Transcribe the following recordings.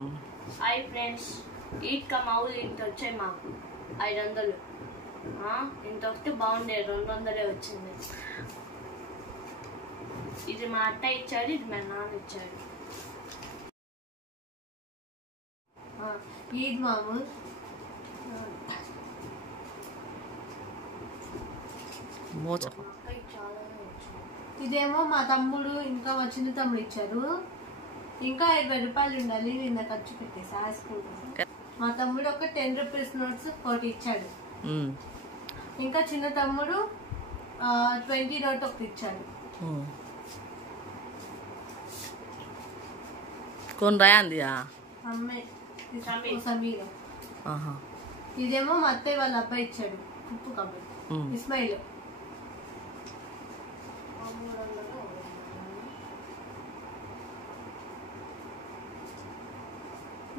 Hi friends, eat కమావులు ఇంత వచ్చాయి మాకు 500. ఇంత వస్తే బాగుండే, 200 వచ్చింది. ఇది మా అత్త ఇచ్చాడు, ఇది మా నాన్న ఇచ్చాడు. ఈద్ మామూలు ఇదేమో మా తమ్ముడు ఇంకా మా చిన్న తమ్ముడు ఇచ్చారు. ఇంకా 20 రూపాయలు ఉండాలి, నిన్న ఖర్చు పెట్టేసా స్కూల్ కోసం. మా తమ్ముడు ఒక 10 రూపీస్ నోట్స్ 40 ఇచ్చాడు. ఇంకా చిన్న తమ్ముడు 20 నోట్ ఒకటి ఇచ్చాడు. సమీర. ఇదేమో మా అత్తయ్య వాళ్ళ అబ్బాయి ఇచ్చాడు, ఉప్పు కబడ్డీ ఇస్మాయిల్.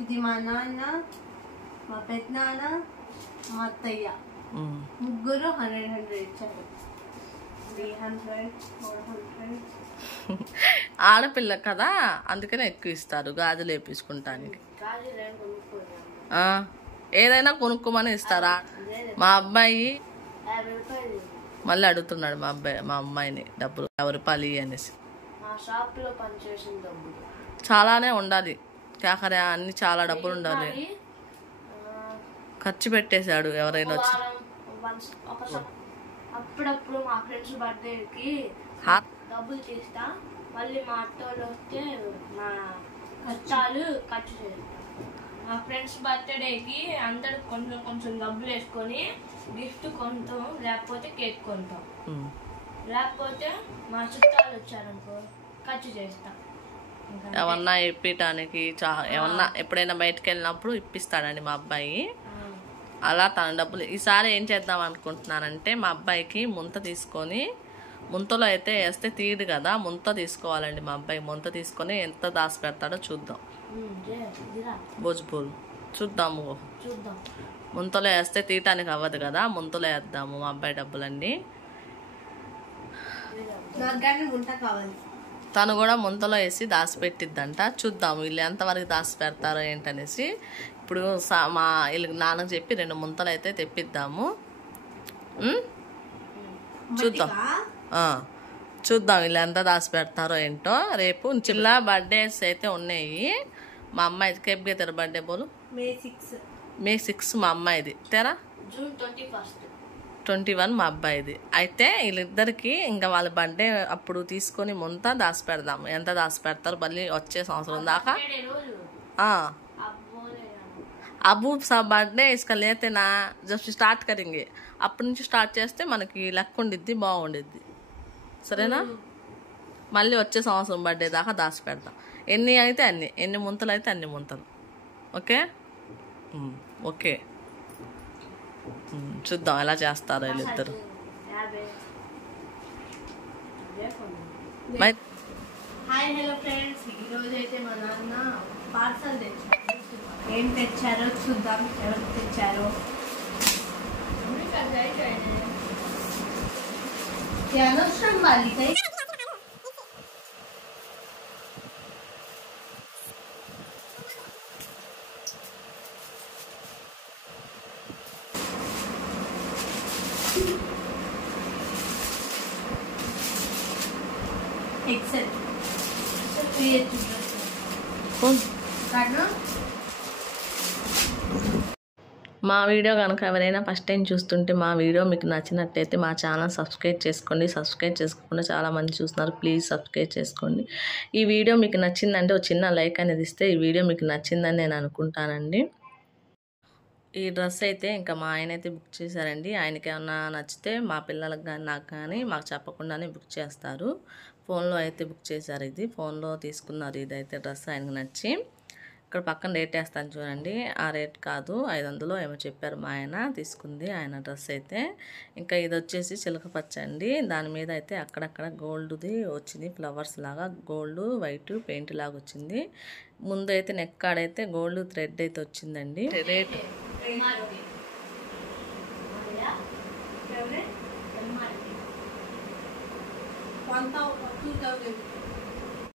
ఇది మా నాన్న, మా పెద్దనాన్న, మా అత్తయ్య ముగ్గురు 100 ఇచ్చారు. 300, 400. ఆడపిల్ల కదా, అందుకనే ఎక్కువ ఇస్తారు గాజులు వేపించుకుంటానికి. ఏదైనా కొనుక్కోమని ఇస్తారా? మా అబ్బాయి మళ్ళీ అడుగుతున్నాడు మా అమ్మాయిని డబ్బులు 50 రూపాయలు అనేసి. చాలానే ఉండాలి కాకరే, అన్ని చాలా డబ్బులు ఉండాలి. ఖర్చు పెట్టేశాడు ఎవరైనా వచ్చి. అప్పుడప్పుడు మా ఫ్రెండ్స్ బర్త్డేకి డబ్బులు తీస్తా, మళ్ళీ మా అత్తోళ్ళు వస్తే మా కష్టాలు ఖర్చు చేస్తా. మా ఫ్రెండ్స్ బర్త్డేకి అందరికి కొంచెం కొంచెం డబ్బులు వేసుకొని గిఫ్ట్ కొంటాం, లేకపోతే కేక్ కొంటాం. లేకపోతే మా చుట్టాలు వచ్చారనుకో ఖర్చు చేస్తాం. ఏమన్నా ఇప్పటానికి ఏమన్నా ఎప్పుడైనా బయటకు వెళ్ళినప్పుడు ఇప్పిస్తాడండి మా అబ్బాయి. అలా తన డబ్బులు. ఈసారి ఏం చేద్దాం అనుకుంటున్నానంటే, మా అబ్బాయికి ముంత తీసుకొని, ముంతలో అయితే వేస్తే తీయదు కదా, ముంత తీసుకోవాలండి. మా అబ్బాయి ముంత తీసుకొని ఎంత దాచి పెడతాడో చూద్దాం. భోజ్పూల్ చూద్దాము. ముంతలో వేస్తే తీయటానికి అవ్వదు కదా, ముంతలో వేద్దాము మా అబ్బాయి డబ్బులండి. తను కూడా ముంతలో వేసి దాచిపెట్టిద్దంట. చూద్దాం వీళ్ళు ఎంతవరకు దాచి పెడతారో ఏంటనేసి. ఇప్పుడు మా వీళ్ళకి నాన్నకు చెప్పి 2 ముంతలు అయితే తెప్పిద్దాము. చూద్దాం వీళ్ళు ఎంత దాచి పెడతారో ఏంటో. రేపు చిన్న బర్త్డేస్ అయితే ఉన్నాయి. మా అమ్మాయి కేప్ గీతారు బర్త్డే బోలు May 6 మా అమ్మాయిది. తెరా June 21 మా అబ్బాయిది. అయితే వీళ్ళిద్దరికి ఇంకా వాళ్ళ బర్త్డే అప్పుడు తీసుకొని ముంత దాచి పెడదాం. ఎంత దాచి పెడతారు మళ్ళీ వచ్చే సంవత్సరం దాకా. అబూ బర్త్డే ఇసుక లేతేనా జస్ట్ స్టార్ట్ కరింగే, అప్పటి నుంచి స్టార్ట్ చేస్తే మనకి లెక్క ఉండిద్ది, బాగుండిద్ది. సరేనా? మళ్ళీ వచ్చే సంవత్సరం బర్త్డే దాకా దాచి పెడతాం. ఎన్ని అయితే అన్ని, ఎన్ని ముంతలు అయితే అన్ని ముంతలు. ఓకే ఓకే చూద్దాం ఎలా చేస్తారో వీళ్ళిద్దరు. హాయ్ హలో ఫ్రెండ్స్, ఈరోజు అయితే మా నాన్న పార్సల్ తెచ్చారు. ఏం తెచ్చారో చూద్దాం, ఎవరు తెచ్చారో. అనవసరం బాలికై एक्सेल మా వీడియో కనుక ఎవరైనా ఫస్ట్ టైం చూస్తుంటే మా వీడియో మీకు నచ్చినట్టయితే మా ఛానల్ సబ్స్క్రైబ్ చేసుకోండి. సబ్స్క్రైబ్ చేసుకోకుండా చాలామంది చూస్తున్నారు, ప్లీజ్ సబ్స్క్రైబ్ చేసుకోండి. ఈ వీడియో మీకు నచ్చిందంటే ఒక చిన్న లైక్ అనేది ఇస్తే ఈ వీడియో మీకు నచ్చిందని నేను అనుకుంటానండి. ఈ డ్రెస్ అయితే ఇంకా మా ఆయన అయితే బుక్ చేశారండి. ఆయనకి ఏమన్నా నచ్చితే మా పిల్లలకు కానీ నాకు కానీ మాకు చెప్పకుండానే బుక్ చేస్తారు. ఫోన్లో అయితే బుక్ చేశారు. ఇది ఫోన్లో తీసుకున్నారు. ఇదైతే డ్రెస్ ఆయనకు నచ్చి. ఇక్కడ పక్కన రేట్ వేస్తాను చూడండి. ఆ రేట్ కాదు, 500 ఏమో చెప్పారు మా ఆయన. తీసుకుంది ఆయన డ్రెస్ అయితే. ఇంకా ఇది వచ్చేసి చిలక పచ్చ అండి. దాని మీద అయితే అక్కడక్కడ గోల్డ్ది వచ్చింది, ఫ్లవర్స్ లాగా గోల్డ్ వైట్ పెయింట్ లాగా వచ్చింది. ముందు అయితే నెక్ కాడైతే గోల్డ్ థ్రెడ్ అయితే వచ్చిందండి. రేట్ $1,000